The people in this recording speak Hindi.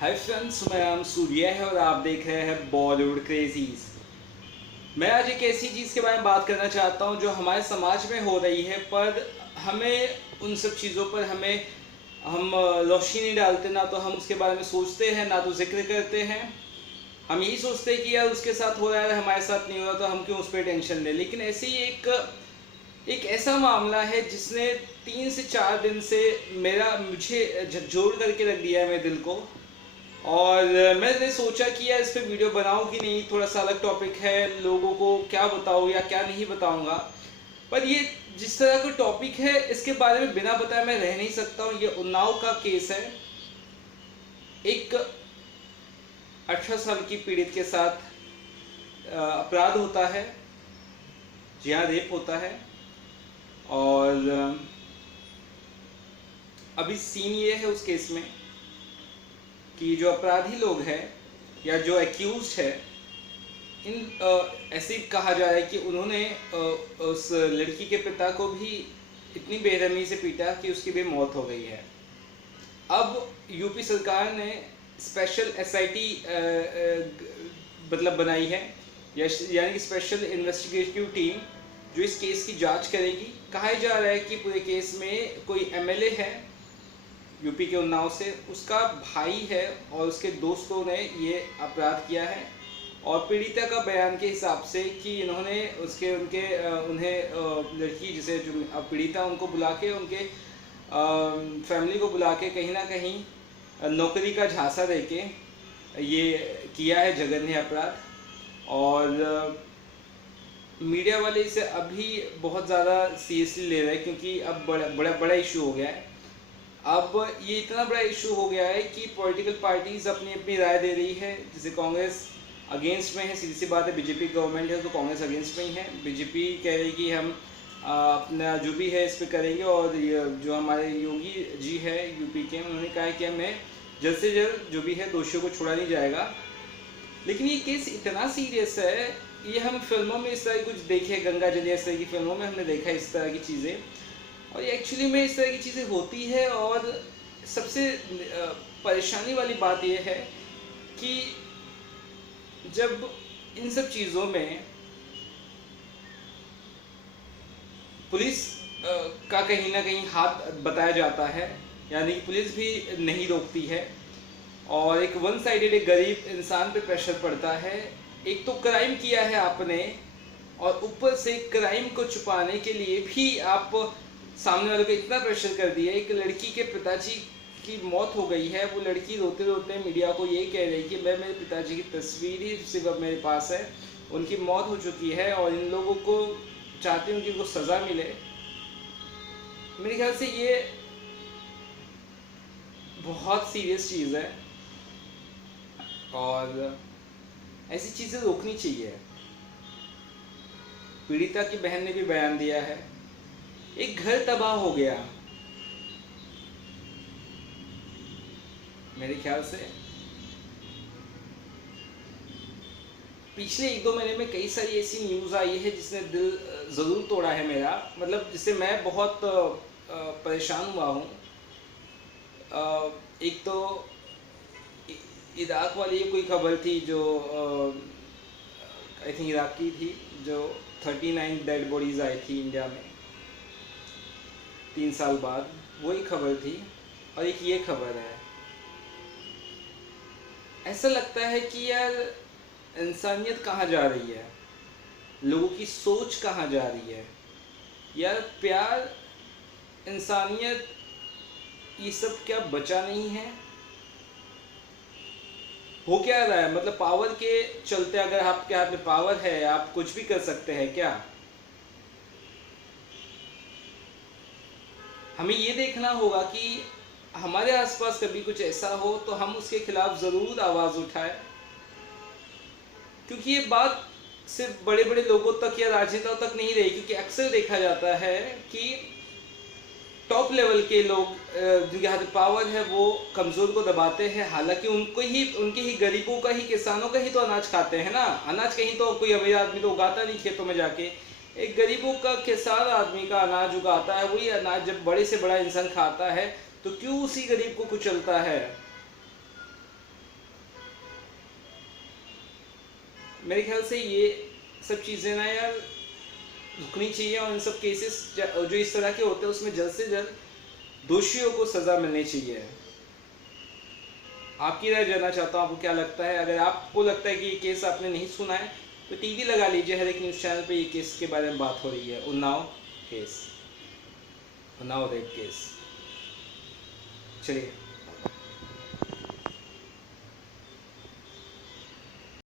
हाय फ्रेंड्स, मैं नाम सूर्य है और आप देख रहे हैं बॉलीवुड क्रेजीज। मैं आज एक ऐसी चीज़ के बारे में बात करना चाहता हूं जो हमारे समाज में हो रही है, पर हमें उन सब चीज़ों पर हम रोशनी नहीं डालते। ना तो हम उसके बारे में सोचते हैं, ना तो जिक्र करते हैं। हम यही सोचते हैं कि यार उसके साथ हो रहा है, हमारे साथ नहीं हो रहा, तो हम क्यों उस पर टेंशन लें। लेकिन ऐसे ही एक ऐसा मामला है जिसने 3 से 4 दिन से मुझे झकझोर करके रख दिया है मेरे दिल को। और मैंने सोचा कि यार इस पे वीडियो बनाऊं कि नहीं, थोड़ा सा अलग टॉपिक है, लोगों को क्या बताऊं या क्या नहीं बताऊंगा। पर ये जिस तरह का टॉपिक है, इसके बारे में बिना बताए मैं रह नहीं सकता हूं। ये उन्नाव का केस है। एक 18 साल की पीड़ित के साथ अपराध होता है, जी हाँ, रेप होता है। और अभी सीन ये है उस केस में कि जो अपराधी लोग हैं या जो एक्यूज है, ऐसे कहा जा रहा है कि उन्होंने उस लड़की के पिता को भी इतनी बेरहमी से पीटा कि उसकी भी मौत हो गई है। अब यूपी सरकार ने स्पेशल एसआईटी मतलब बनाई है, यानी कि स्पेशल इन्वेस्टिगेटिव टीम, जो इस केस की जांच करेगी। कहा जा रहा है कि पूरे केस में कोई एमएलए है यूपी के उन्नाव से, उसका भाई है और उसके दोस्तों ने ये अपराध किया है। और पीड़िता का बयान के हिसाब से कि इन्होंने उन्हें लड़की जिसे जो पीड़िता, उनको बुला के, उनके फैमिली को बुला के कहीं ना कहीं नौकरी का झांसा देके ये किया है जघन्य अपराध। और मीडिया वाले इसे अभी बहुत ज़्यादा सीरियसली ले रहे हैं, क्योंकि अब बड़ा इशू हो गया है। अब ये इतना बड़ा इशू हो गया है कि पॉलिटिकल पार्टीज अपनी अपनी राय दे रही है। जैसे कांग्रेस अगेंस्ट में है, सीधी सी बात है। बीजेपी गवर्नमेंट है तो कांग्रेस अगेंस्ट में ही है। बीजेपी कह रही कि हम अपना जो भी है इस पर करेंगे। और जो हमारे योगी जी है यूपी के, उन्होंने कहा है कि हमें जल्द से जल्द जो भी है दोषियों को छोड़ा नहीं जाएगा। लेकिन ये केस इतना सीरियस है, ये हम फिल्मों में इस तरह कुछ देखे, गंगा जलिया इस तरह की फिल्मों में हमने देखा इस तरह की चीज़ें, और ये एक्चुअली में इस तरह की चीज़ें होती है। और सबसे परेशानी वाली बात यह है कि जब इन सब चीज़ों में पुलिस का कहीं ना कहीं हाथ बताया जाता है, यानी कि पुलिस भी नहीं रोकती है, और एक वन साइडेड एक गरीब इंसान पे प्रेशर पड़ता है। एक तो क्राइम किया है आपने, और ऊपर से क्राइम को छुपाने के लिए भी आप सामने वालों को इतना प्रेशर कर दिया। एक लड़की के पिताजी की मौत हो गई है, वो लड़की रोते रोते मीडिया को ये कह रही कि मेरे पिताजी की तस्वीर ही सिर्फ अब मेरे पास है, उनकी मौत हो चुकी है और इन लोगों को चाहती हूँ कि उनको सज़ा मिले। मेरे ख्याल से ये बहुत सीरियस चीज़ है और ऐसी चीज़ें रोकनी चाहिए। पीड़िता की बहन ने भी बयान दिया है। एक घर तबाह हो गया मेरे ख्याल से। पिछले 1-2 महीने में कई सारी ऐसी न्यूज़ आई है जिसने दिल ज़रूर तोड़ा है मेरा, मतलब जिससे मैं बहुत परेशान हुआ हूँ। एक तो इराक वाली कोई खबर थी, जो आई थिंक इराक की थी, जो 39 डेड बॉडीज़ आई थी इंडिया में 3 साल बाद, वही खबर थी। और एक ये खबर है। ऐसा लगता है कि यार इंसानियत कहाँ जा रही है, लोगों की सोच कहाँ जा रही है। यार प्यार, इंसानियत, ये सब क्या बचा नहीं है? हो क्या रहा है? मतलब पावर के चलते, अगर आपके हाथ में पावर है, आप कुछ भी कर सकते हैं क्या? हमें ये देखना होगा कि हमारे आसपास कभी कुछ ऐसा हो तो हम उसके खिलाफ ज़रूर आवाज़ उठाएं, क्योंकि ये बात सिर्फ बड़े बड़े लोगों तक या राजनेताओं तक नहीं रही। क्योंकि अक्सर देखा जाता है कि टॉप लेवल के लोग जिनके हाथ में पावर है, वो कमज़ोर को दबाते हैं। हालांकि उनके ही गरीबों का ही, किसानों का ही तो अनाज खाते हैं ना। अनाज कहीं तो कोई अमीर आदमी तो उगाता नहीं खेतों में जाके। एक गरीबों का, किसान आदमी का अनाज उगाता है। वही अनाज जब बड़े से बड़ा इंसान खाता है तो क्यों उसी गरीब को कुचलता है? मेरे ख्याल से ये सब चीज़ें ना यार रुकनी चाहिए, और इन सब केसेस जो इस तरह के होते हैं उसमें जल्द से जल्द दोषियों को सज़ा मिलनी चाहिए। आपकी राय जानना चाहता हूँ, आपको क्या लगता है? अगर आपको लगता है कि ये केस आपने नहीं सुना है तो टीवी लगा लीजिए, हर एक न्यूज़ चैनल पे ये केस के बारे में बात हो रही है, Unnao case, Unnao rape case. चलिए।